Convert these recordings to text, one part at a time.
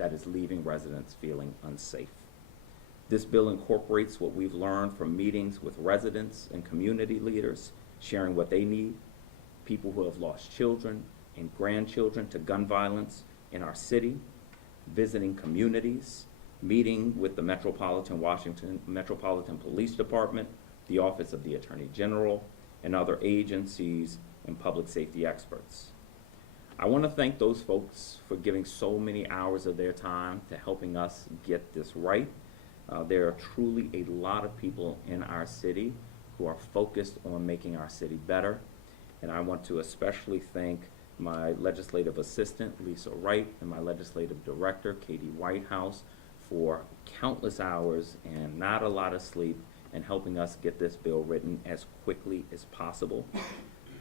that is leaving residents feeling unsafe. This bill incorporates what we've learned from meetings with residents and community leaders, sharing what they need, people who have lost children and grandchildren to gun violence in our city, visiting communities, meeting with the Metropolitan Police Department, the Office of the Attorney General, and other agencies and public safety experts. I want to thank those folks for giving so many hours of their time to helping us get this right. There are truly a lot of people in our city who are focused on making our city better, and I want to especially thank my legislative assistant, Lisa Wright, and my legislative director, Katie Whitehouse, for countless hours and not a lot of sleep in helping us get this bill written as quickly as possible.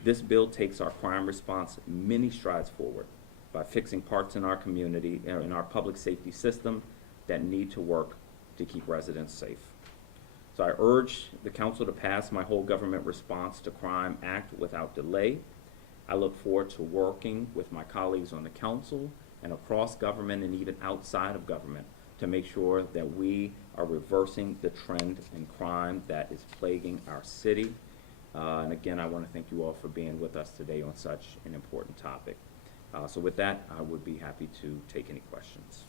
This bill takes our crime response many strides forward by fixing parts in our community, in our public safety system that need to work to keep residents safe. So I urge the council to pass my Whole Government Response to Crime Act without delay. I look forward to working with my colleagues on the council and across government and even outside of government to make sure that we are reversing the trend in crime that is plaguing our city. And again, I want to thank you all for being with us today on such an important topic. So with that, I would be happy to take any questions.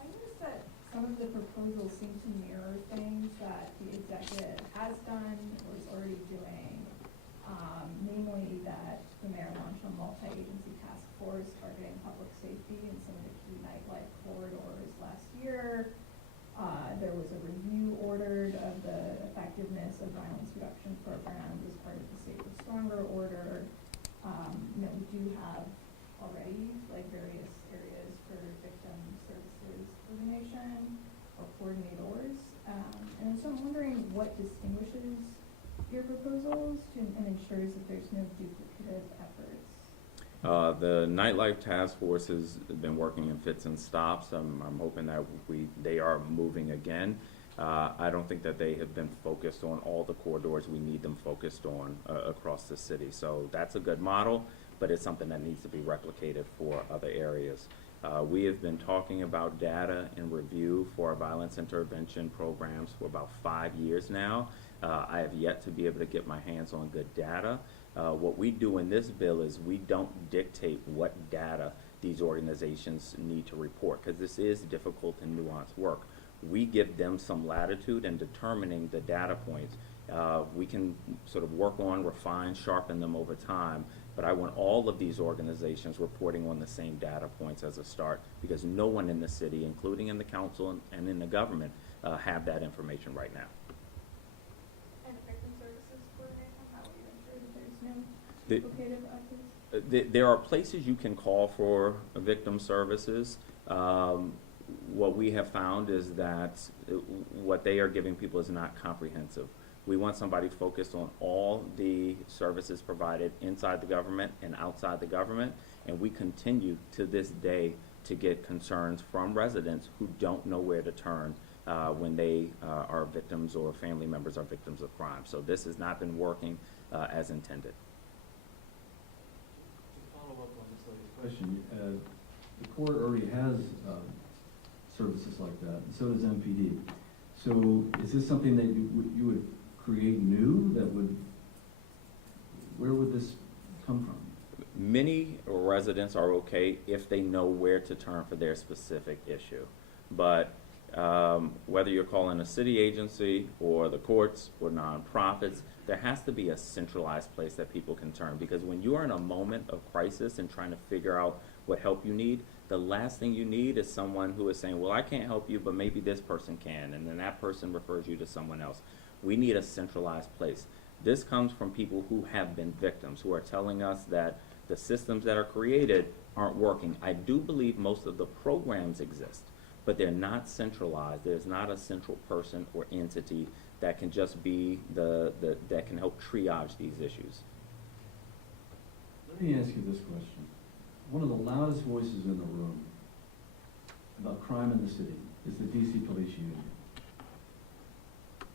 I noticed that some of the proposals seem to mirror things that the executive has done or is already doing, namely that the mayor launched a multi-agency task force targeting public safety in some of the key nightlife corridors last year. There was a review ordered of the effectiveness of violence reduction programs as part of the Safer Stronger order. We do have already various areas for victim services coordination or coordinators. And so I'm wondering what distinguishes your proposals and ensures that there's no duplicative efforts. The Nightlife Task Force has been working in fits and stops. I'm hoping that they are moving again. I don't think that they have been focused on all the corridors we need them focused on across the city. So that's a good model, but it's something that needs to be replicated for other areas. We have been talking about data and review for our violence intervention programs for about 5 years now. I have yet to be able to get my hands on good data. What we do in this bill is we don't dictate what data these organizations need to report, because this is difficult and nuanced work. We give them some latitude in determining the data points. We can sort of work on, refine, sharpen them over time, but I want all of these organizations reporting on the same data points as a start, because no one in the city, including in the council and in the government, have that information right now. And victim services coordination, how will you ensure that there's no duplicative efforts? There are places you can call for victim services. What we have found is that what they are giving people is not comprehensive. We want somebody focused on all the services provided inside the government and outside the government, and we continue to this day to get concerns from residents who don't know where to turn when they are victims or family members are victims of crime. So this has not been working as intended. To follow up on this lady's question, the court already has services like that, and so does MPD. So is this something that you would create new, where would this come from? Many residents are okay if they know where to turn for their specific issue. But whether you're calling a city agency or the courts or nonprofits, there has to be a centralized place that people can turn, because when you are in a moment of crisis and trying to figure out what help you need, the last thing you need is someone who is saying, well, I can't help you, but maybe this person can, and then that person refers you to someone else. We need a centralized place. This comes from people who have been victims, who are telling us that the systems that are created aren't working. I do believe most of the programs exist, but they're not centralized. There's not a central person or entity that can just be that can help triage these issues. Let me ask you this question. One of the loudest voices in the room about crime in the city is the DC Police Union.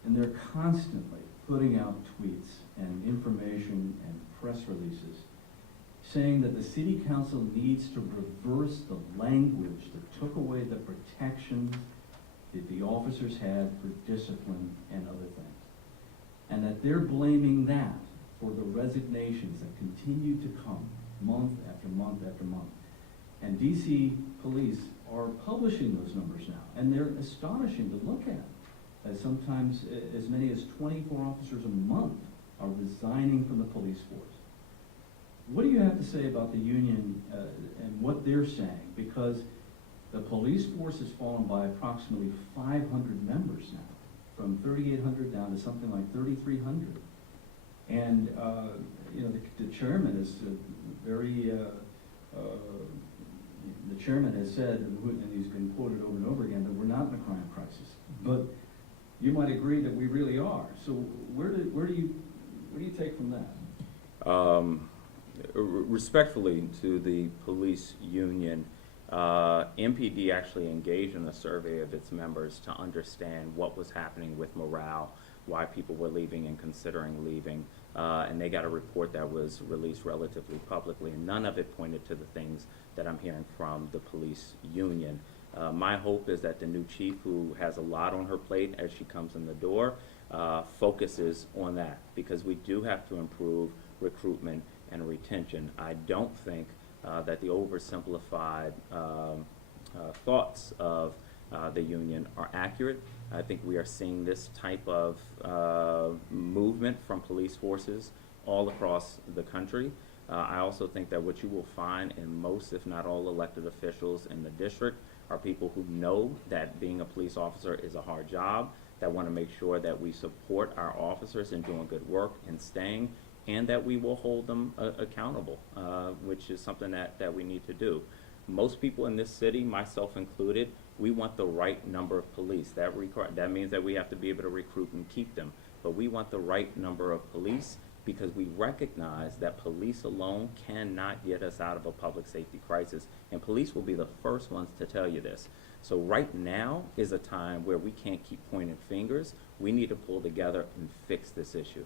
And they're constantly putting out tweets and information and press releases saying that the city council needs to reverse the language that took away the protections that the officers had for discipline and other things. And that they're blaming that for the resignations that continue to come month after month after month. And DC police are publishing those numbers now, and they're astonishing to look at. As sometimes as many as 24 officers a month are resigning from the police force. What do you have to say about the union and what they're saying? Because the police force has fallen by approximately 500 members now, from 3,800 down to something like 3,300. And you know, the chairman is very. The chairman has said, and he's been quoted over and over again, that we're not in a crime crisis. But you might agree that we really are. So where do you take from that? Respectfully to the police union, MPD actually engaged in a survey of its members to understand what was happening with morale, why people were leaving and considering leaving, and they got a report that was released relatively publicly, and none of it pointed to the things that I'm hearing from the police union. My hope is that the new chief, who has a lot on her plate as she comes in the door, focuses on that, because we do have to improve recruitment and retention. I don't think that the oversimplified thoughts of the union are accurate. I think we are seeing this type of movement from police forces all across the country. I also think that what you will find in most, if not all, elected officials in the district are people who know that being a police officer is a hard job, that want to make sure that we support our officers in doing good work and staying, and that we will hold them accountable, which is something that we need to do. Most people in this city, myself included, we want the right number of police. That means that we have to be able to recruit and keep them. But we want the right number of police, because we recognize that police alone cannot get us out of a public safety crisis. And police will be the first ones to tell you this. So right now is a time where we can't keep pointing fingers. We need to pull together and fix this issue.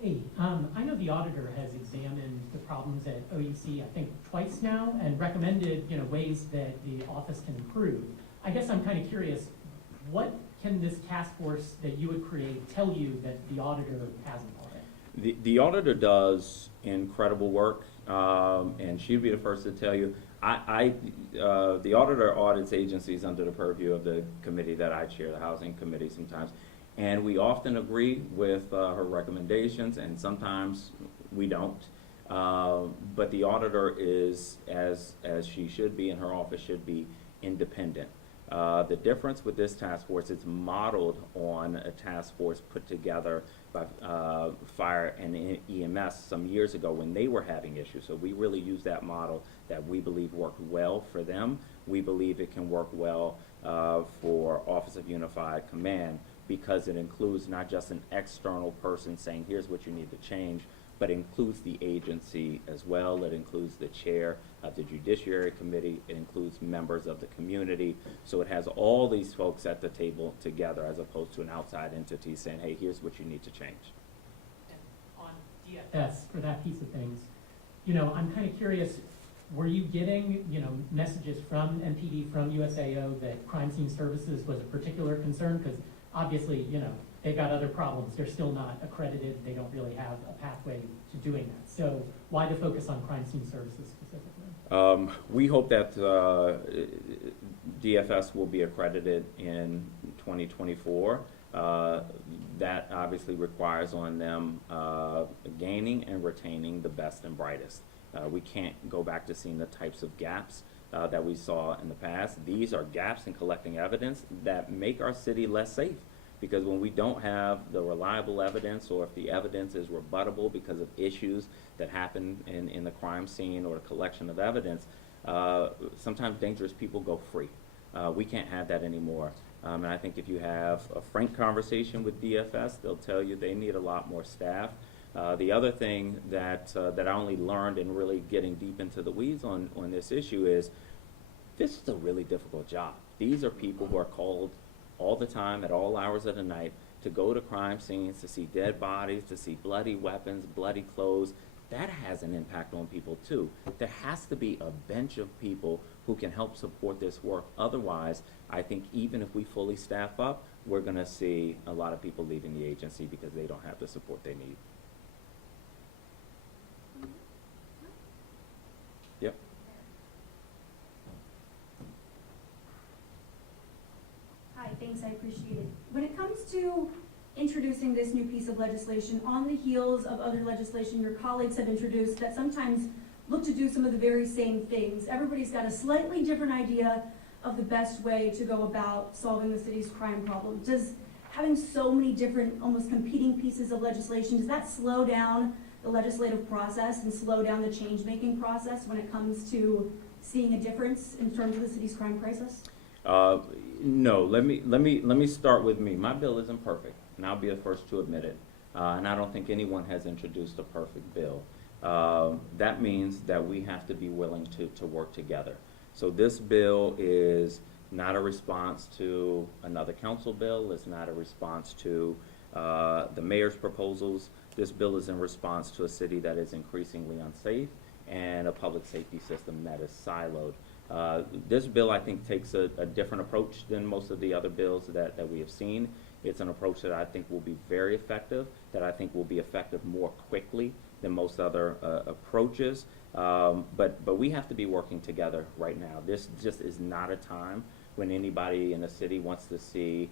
Hey, I know the auditor has examined the problems at OUC, I think twice now, and recommended, ways that the office can improve. I guess I'm kind of curious, what can this task force that you would create tell you that the auditor hasn't already? The auditor does incredible work, and she'd be the first to tell you. The auditor audits agencies under the purview of the committee that I chair, the housing committee sometimes. And we often agree with her recommendations, and sometimes we don't. But the auditor is, as she should be, and her office should be, independent. The difference with this task force, it's modeled on a task force put together by Fire and EMS some years ago when they were having issues. So we really use that model that we believe worked well for them. We believe it can work well for Office of Unified Command, because it includes not just an external person saying, here's what you need to change, but includes the agency as well. It includes the chair of the Judiciary Committee. It includes members of the community. So it has all these folks at the table together, as opposed to an outside entity saying, hey, here's what you need to change. And on DFS, for that piece of things, I'm kind of curious, were you getting, messages from MPD, from USAO, that crime scene services was a particular concern? Because obviously, they've got other problems. They're still not accredited. They don't really have a pathway to doing that. So why the focus on crime scene services specifically? We hope that DFS will be accredited in 2024. That obviously requires on them gaining and retaining the best and brightest. We can't go back to seeing the types of gaps that we saw in the past. These are gaps in collecting evidence that make our city less safe, because when we don't have the reliable evidence, or if the evidence is rebuttable because of issues that happen in the crime scene or the collection of evidence, sometimes dangerous people go free. We can't have that anymore. And I think if you have a frank conversation with DFS, they'll tell you they need a lot more staff. The other thing that I only learned in really getting deep into the weeds on this issue is, this is a really difficult job. These are people who are called all the time at all hours of the night to go to crime scenes, to see dead bodies, to see bloody weapons, bloody clothes. That has an impact on people too. There has to be a bench of people who can help support this work. Otherwise, I think even if we fully staff up, we're gonna see a lot of people leaving the agency because they don't have the support they need. Yep. Hi, thanks, I appreciate it. When it comes to introducing this new piece of legislation on the heels of other legislation your colleagues have introduced that sometimes look to do some of the very same things, everybody's got a slightly different idea of the best way to go about solving the city's crime problem. Does having so many different, almost competing pieces of legislation, does that slow down the legislative process and slow down the change-making process when it comes to seeing a difference in terms of the city's crime crisis? No, let me start with me. My bill isn't perfect, and I'll be the first to admit it. And I don't think anyone has introduced a perfect bill. That means that we have to be willing to work together. So this bill is not a response to another council bill. It's not a response to the mayor's proposals. This bill is in response to a city that is increasingly unsafe and a public safety system that is siloed. This bill, I think, takes a different approach than most of the other bills that we have seen. It's an approach that I think will be very effective, that I think will be effective more quickly than most other approaches. But we have to be working together right now. This just is not a time when anybody in the city wants to see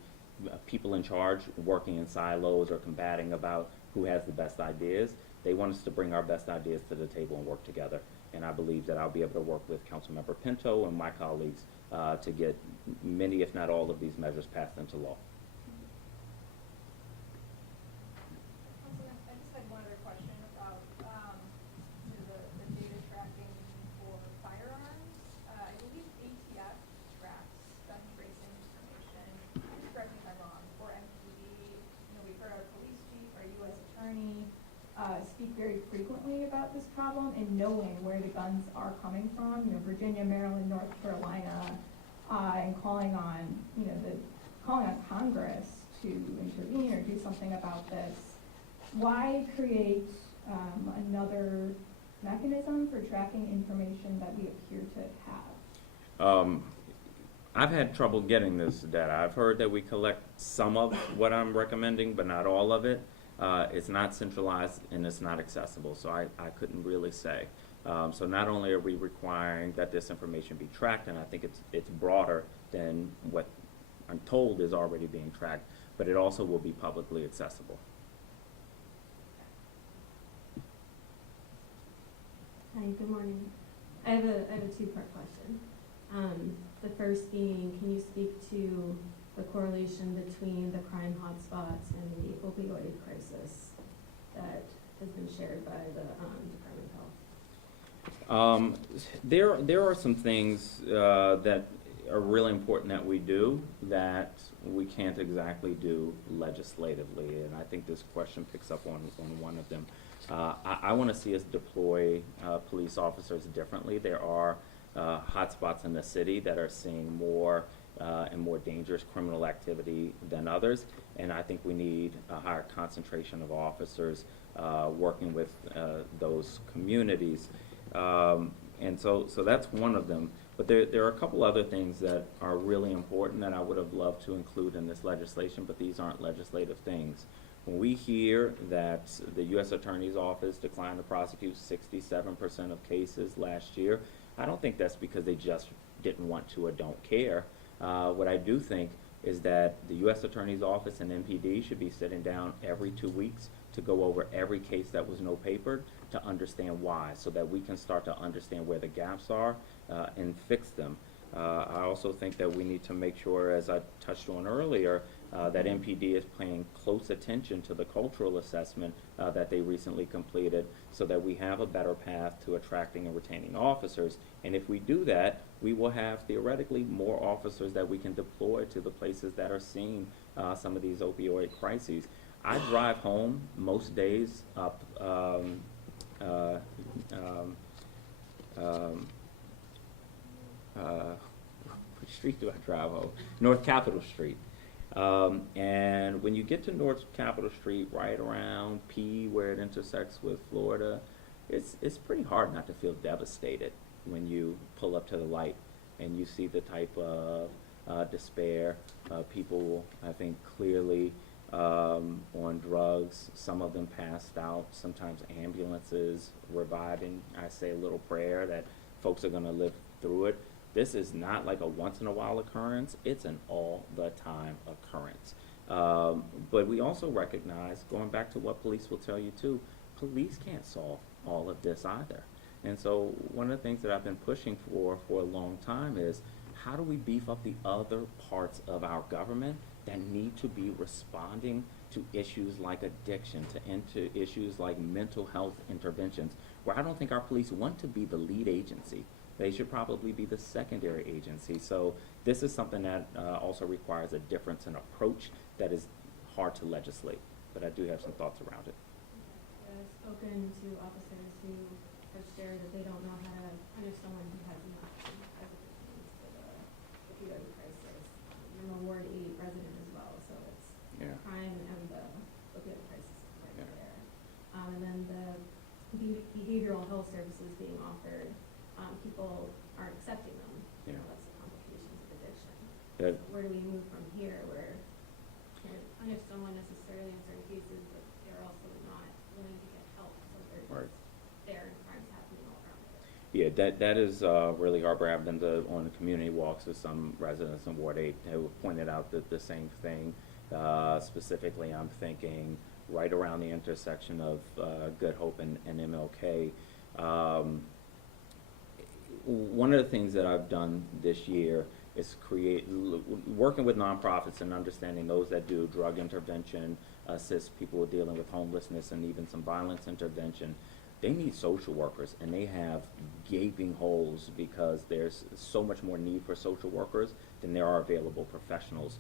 people in charge working in silos or combating about who has the best ideas. They want us to bring our best ideas to the table and work together. And I believe that I'll be able to work with Councilmember Pinto and my colleagues to get many, if not all, of these measures passed into law. Councilman, I just had one other question about the data tracking for firearms. I believe ATF tracks gun tracing information, correct me if I'm wrong, for MPD. We've heard our police chief, our U.S. attorney, speak very frequently about this problem and knowing where the guns are coming from, Virginia, Maryland, North Carolina, and calling on, calling on Congress to intervene or do something about this. Why create another mechanism for tracking information that we appear to have? I've had trouble getting this data. I've heard that we collect some of what I'm recommending, but not all of it. It's not centralized and it's not accessible, so I couldn't really say. So not only are we requiring that this information be tracked, and I think it's broader than what I'm told is already being tracked, but it also will be publicly accessible. Hi, good morning. I have a two-part question. The first being, can you speak to the correlation between the crime hotspots and the opioid crisis that has been shared by the Department of Health? There are some things that are really important that we do that we can't exactly do legislatively, and I think this question picks up on one of them. I want to see us deploy police officers differently. There are hotspots in the city that are seeing more and more dangerous criminal activity than others, and I think we need a higher concentration of officers working with those communities. And so that's one of them. But there are a couple other things that are really important that I would have loved to include in this legislation, but these aren't legislative things. When we hear that the U.S. Attorney's Office declined to prosecute 67% of cases last year, I don't think that's because they just didn't want to or don't care. What I do think is that the U.S. Attorney's Office and MPD should be sitting down every 2 weeks to go over every case that was no-papered to understand why, so that we can start to understand where the gaps are and fix them. I also think that we need to make sure, as I touched on earlier, that MPD is paying close attention to the cultural assessment that they recently completed, so that we have a better path to attracting and retaining officers. And if we do that, we will have theoretically more officers that we can deploy to the places that are seeing some of these opioid crises. I drive home most days up which street do I drive home? North Capitol Street. And when you get to North Capitol Street, right around P, where it intersects with Florida, it's pretty hard not to feel devastated when you pull up to the light and you see the type of despair. People, I think, clearly on drugs, some of them passed out, sometimes ambulances reviving. I say a little prayer that folks are going to live through it. This is not like a once in a while occurrence, it's an all the time occurrence. But we also recognize, going back to what police will tell you too, police can't solve all of this either. And so one of the things that I've been pushing for a long time is, how do we beef up the other parts of our government that need to be responding to issues like addiction, to issues like mental health interventions, where I don't think our police want to be the lead agency. They should probably be the secondary agency. So this is something that also requires a difference in approach that is hard to legislate, but I do have some thoughts around it. I've spoken to officers who have shared that they don't know how to punish someone who has not as it pertains to the opioid crisis. I'm a Ward 8 resident as well, so it's Yeah. crime and the opioid crisis right Yeah. there. And then the behavioral health services being offered, people aren't accepting them. You know, that's the complications of addiction. That, So where do we move from here, where can't punish someone necessarily in certain cases, but they're also not willing to get help, so they're Right. just there and crimes happening all around it. yeah, that is really hard. I've been on the community walks with some residents in Ward 8 who pointed out that the same thing. Specifically, I'm thinking right around the intersection of Good Hope and MLK. One of the things that I've done this year is working with nonprofits and understanding those that do drug intervention, assist people dealing with homelessness and even some violence intervention. They need social workers, and they have gaping holes because there's so much more need for social workers than there are available professionals.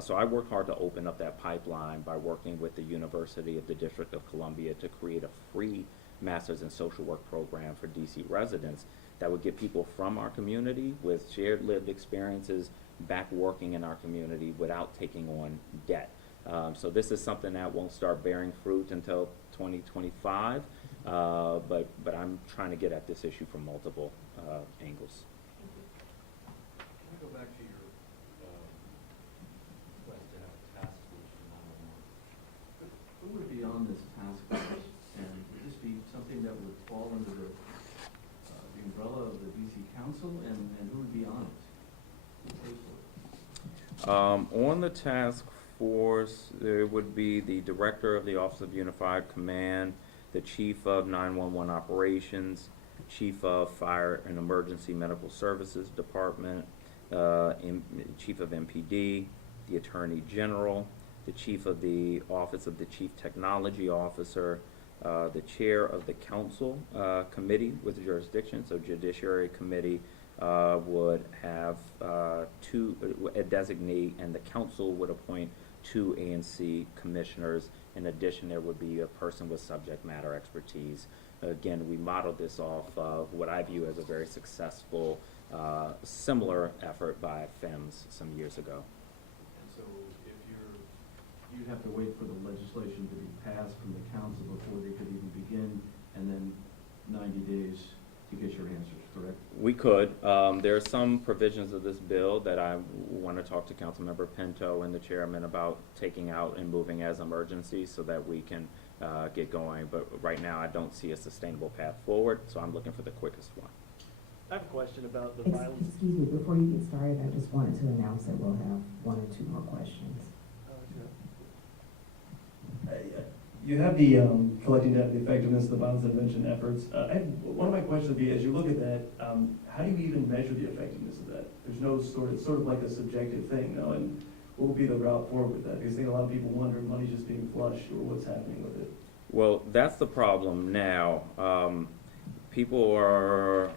So I worked hard to open up that pipeline by working with the University of the District of Columbia to create a free Master's in Social Work program for DC residents that would get people from our community with shared lived experiences back working in our community without taking on debt. So this is something that won't start bearing fruit until 2025, but I'm trying to get at this issue from multiple angles. Can I go back to your request to have a task force for 911? Who would be on this task force, and would this be something that would fall under the umbrella of the DC Council, and who would be on it? Who pays for it? On the task force, there would be the director of the Office of Unified Command, the chief of 911 operations, chief of Fire and Emergency Medical Services Department, chief of MPD, the attorney general, the chief of the Office of the Chief Technology Officer, the chair of the council committee with jurisdiction, so Judiciary Committee would have a designee, and the council would appoint 2 ANC commissioners. In addition, there would be a person with subject matter expertise. Again, we modeled this off of what I view as a very successful similar effort by FEMS some years ago. And so if you'd have to wait for the legislation to be passed from the council before they could even begin, and then 90 days to get your answers, correct? We could. There are some provisions of this bill that I want to talk to Councilmember Pinto and the chairman about taking out and moving as emergencies so that we can get going. But right now, I don't see a sustainable path forward, so I'm looking for the quickest one. I have a question about the violence. Excuse me, before you get started, I just wanted to announce that we'll have 1 or 2 more questions. You have the collecting data, the effectiveness of the violence intervention efforts. One of my questions would be, as you look at that, how do you even measure the effectiveness of that? There's no it's sort of like a subjective thing, you know, and what would be the route forward with that? Because I think a lot of people wonder if money's just being flushed or what's happening with it. Well, that's the problem now. People are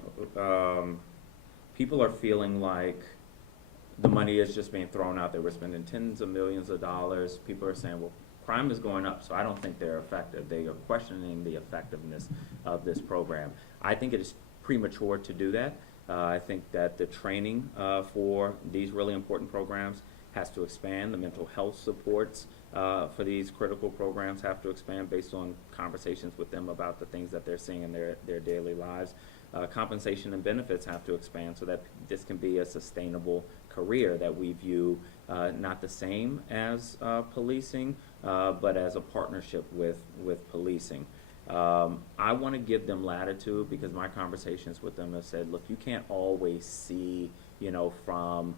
feeling like the money is just being thrown out there. We're spending tens of millions of dollars. People are saying, well, crime is going up, so I don't think they're effective. They are questioning the effectiveness of this program. I think it is premature to do that. I think that the training for these really important programs has to expand. The mental health supports for these critical programs have to expand based on conversations with them about the things that they're seeing in their daily lives. Compensation and benefits have to expand so that this can be a sustainable career that we view not the same as policing, but as a partnership with policing. I want to give them latitude because my conversations with them have said, look, you can't always see, from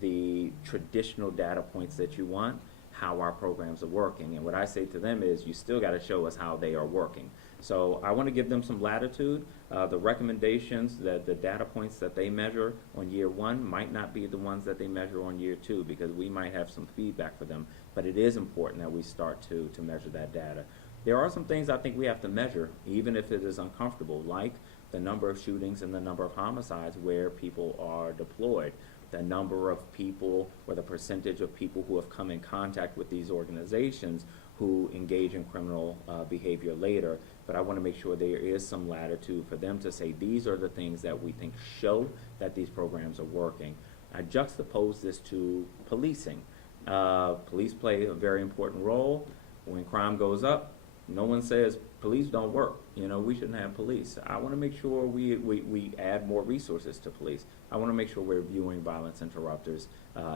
the traditional data points that you want, how our programs are working. And what I say to them is, you still got to show us how they are working. So I want to give them some latitude. The recommendations, the data points that they measure on year one might not be the ones that they measure on year two, because we might have some feedback for them. But it is important that we start to measure that data. There are some things I think we have to measure, even if it is uncomfortable, like the number of shootings and the number of homicides where people are deployed, the number of people or the percentage of people who have come in contact with these organizations who engage in criminal behavior later. But I want to make sure there is some latitude for them to say, these are the things that we think show that these programs are working. I juxtapose this to policing. Police play a very important role. When crime goes up, no one says police don't work. We shouldn't have police. I want to make sure we add more resources to police. I want to make sure we're viewing violence interrupters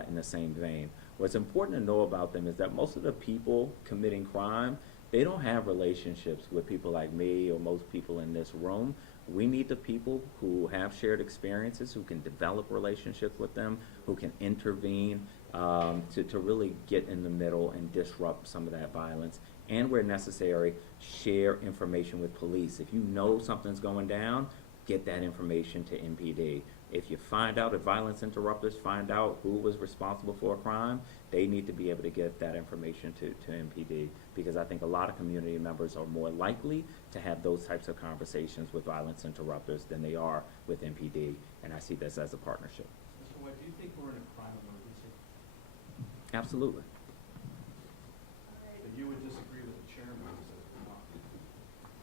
in the same vein. What's important to know about them is that most of the people committing crime, they don't have relationships with people like me or most people in this room. We need the people who have shared experiences, who can develop relationships with them, who can intervene to really get in the middle and disrupt some of that violence. And where necessary, share information with police. If you know something's going down, get that information to MPD. If you find out, if violence interrupters find out who was responsible for a crime, they need to be able to get that information to MPD, because I think a lot of community members are more likely to have those types of conversations with violence interrupters than they are with MPD, and I see this as a partnership. Mr. White, do you think we're in a crime emergency? Absolutely. That you would disagree with the chairman who says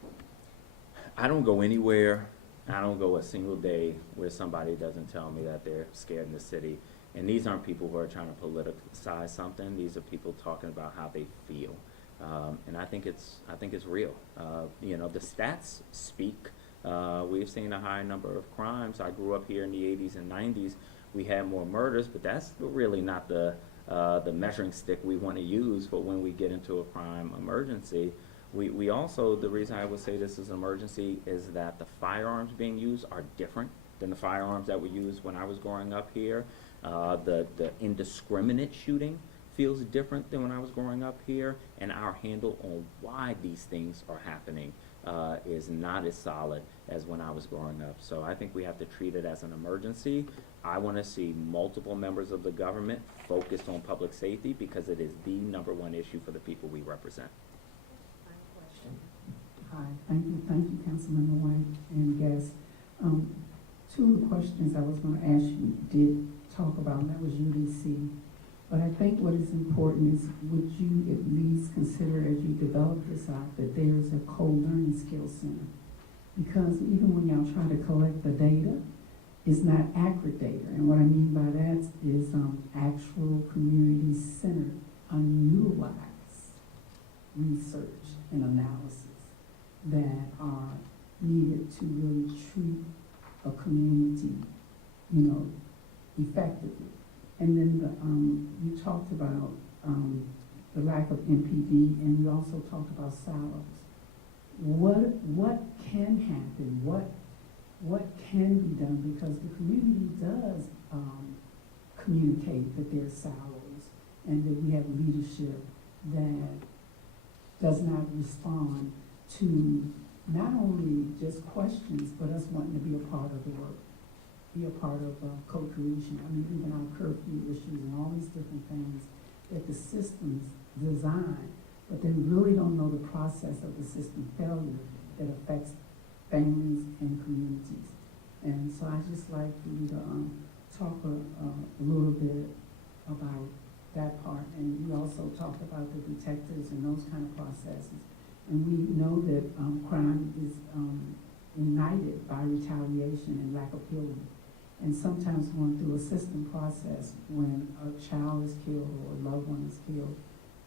we're not? I don't go anywhere. I don't go a single day where somebody doesn't tell me that they're scared in the city. And these aren't people who are trying to politicize something. These are people talking about how they feel. And I think it's real. The stats speak. We've seen a high number of crimes. I grew up here in the 80s and 90s. We had more murders, but that's really not the measuring stick we want to use for when we get into a crime emergency. We also, the reason I would say this is an emergency is that the firearms being used are different than the firearms that were used when I was growing up here. The indiscriminate shooting feels different than when I was growing up here, and our handle on why these things are happening is not as solid as when I was growing up. So I think we have to treat it as an emergency. I want to see multiple members of the government focused on public safety because it is the #1 issue for the people we represent. Hi, thank you, Councilmember White and guests. Two of the questions I was going to ask you did talk about, and that was UDC. But I think what is important is, would you at least consider as you develop this out that there's a co-learning skills center? Because even when y'all try to collect the data, it's not accurate data. And what I mean by that is actual community-centered, unutilized research and analysis that are needed to really treat a community, effectively. And then you talked about the lack of MPD, and you also talked about silos. What can happen? What can be done? Because the community does communicate that there's silos and that we have leadership that does not respond to not only just questions, but us wanting to be a part of the work, be a part of co-creation. I mean, even our curfew issues and all these different things that the system's designed, but they really don't know the process of the system failure that affects families and communities. And so I just like for you to talk a little bit about that part. And you also talked about the detectives and those kind of processes. And we know that crime is ignited by retaliation and lack of healing. And sometimes going through a system process when a child is killed or a loved one is killed,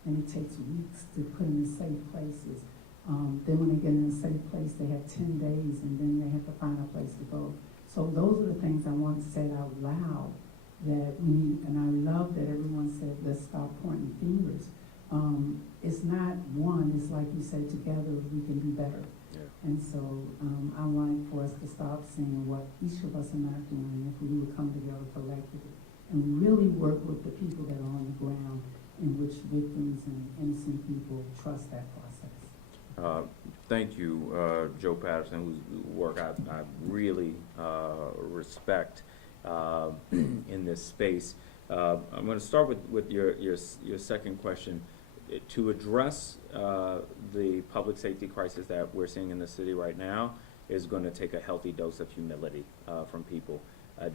and it takes weeks to put them in safe places. Then when they get in a safe place, they have 10 days, and then they have to find a place to go. So those are the things I want to say out loud that we need, and I love that everyone said, let's stop pointing fingers. It's not one, it's like you said, together we can be better. Yeah. And so I like for us to stop seeing what each of us are not doing, if we would come together collectively and really work with the people that are on the ground, in which victims and innocent people trust that process. Thank you, Joe Patterson, whose work I really respect in this space. I'm going to start with your second question. To address the public safety crisis that we're seeing in the city right now is going to take a healthy dose of humility from people.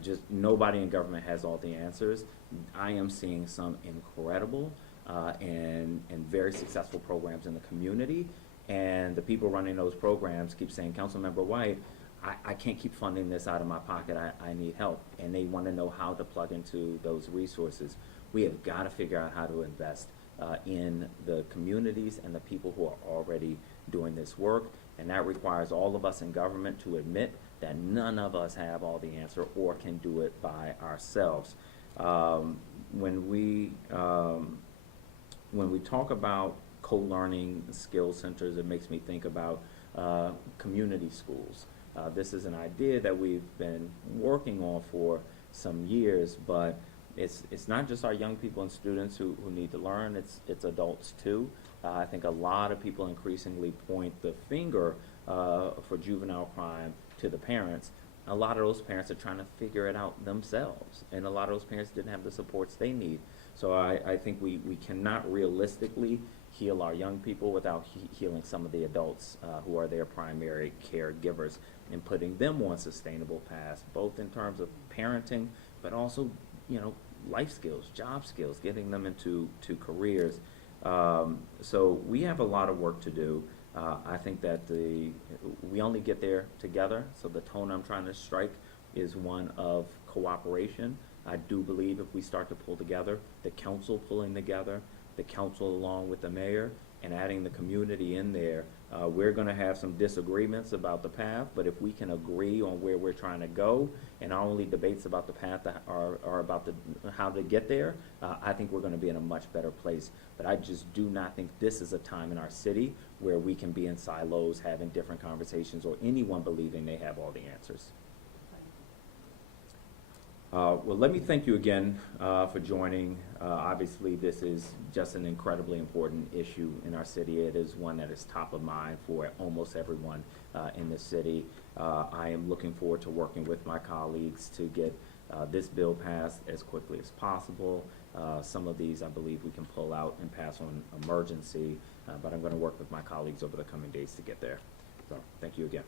Just nobody in government has all the answers. I am seeing some incredible and very successful programs in the community. And the people running those programs keep saying, Councilmember White, I can't keep funding this out of my pocket. I need help. And they want to know how to plug into those resources. We have got to figure out how to invest in the communities and the people who are already doing this work. And that requires all of us in government to admit that none of us have all the answer or can do it by ourselves. When we talk about co-learning skill centers, it makes me think about community schools. This is an idea that we've been working on for some years, but it's not just our young people and students who need to learn, it's adults too. I think a lot of people increasingly point the finger for juvenile crime to the parents. A lot of those parents are trying to figure it out themselves, and a lot of those parents didn't have the supports they need. So I think we cannot realistically heal our young people without healing some of the adults who are their primary caregivers and putting them on sustainable paths, both in terms of parenting, but also, life skills, job skills, getting them into careers. So we have a lot of work to do. I think that we only get there together, so the tone I'm trying to strike is one of cooperation. I do believe if we start to pull together, the council pulling together, the council along with the mayor, and adding the community in there, we're going to have some disagreements about the path, but if we can agree on where we're trying to go, and our only debates about the path are about how to get there, I think we're going to be in a much better place. But I just do not think this is a time in our city where we can be in silos having different conversations or anyone believing they have all the answers. Well, let me thank you again for joining. Obviously, this is just an incredibly important issue in our city. It is one that is top of mind for almost everyone in the city. I am looking forward to working with my colleagues to get this bill passed as quickly as possible. Some of these I believe we can pull out and pass on emergency, but I'm going to work with my colleagues over the coming days to get there. So thank you again.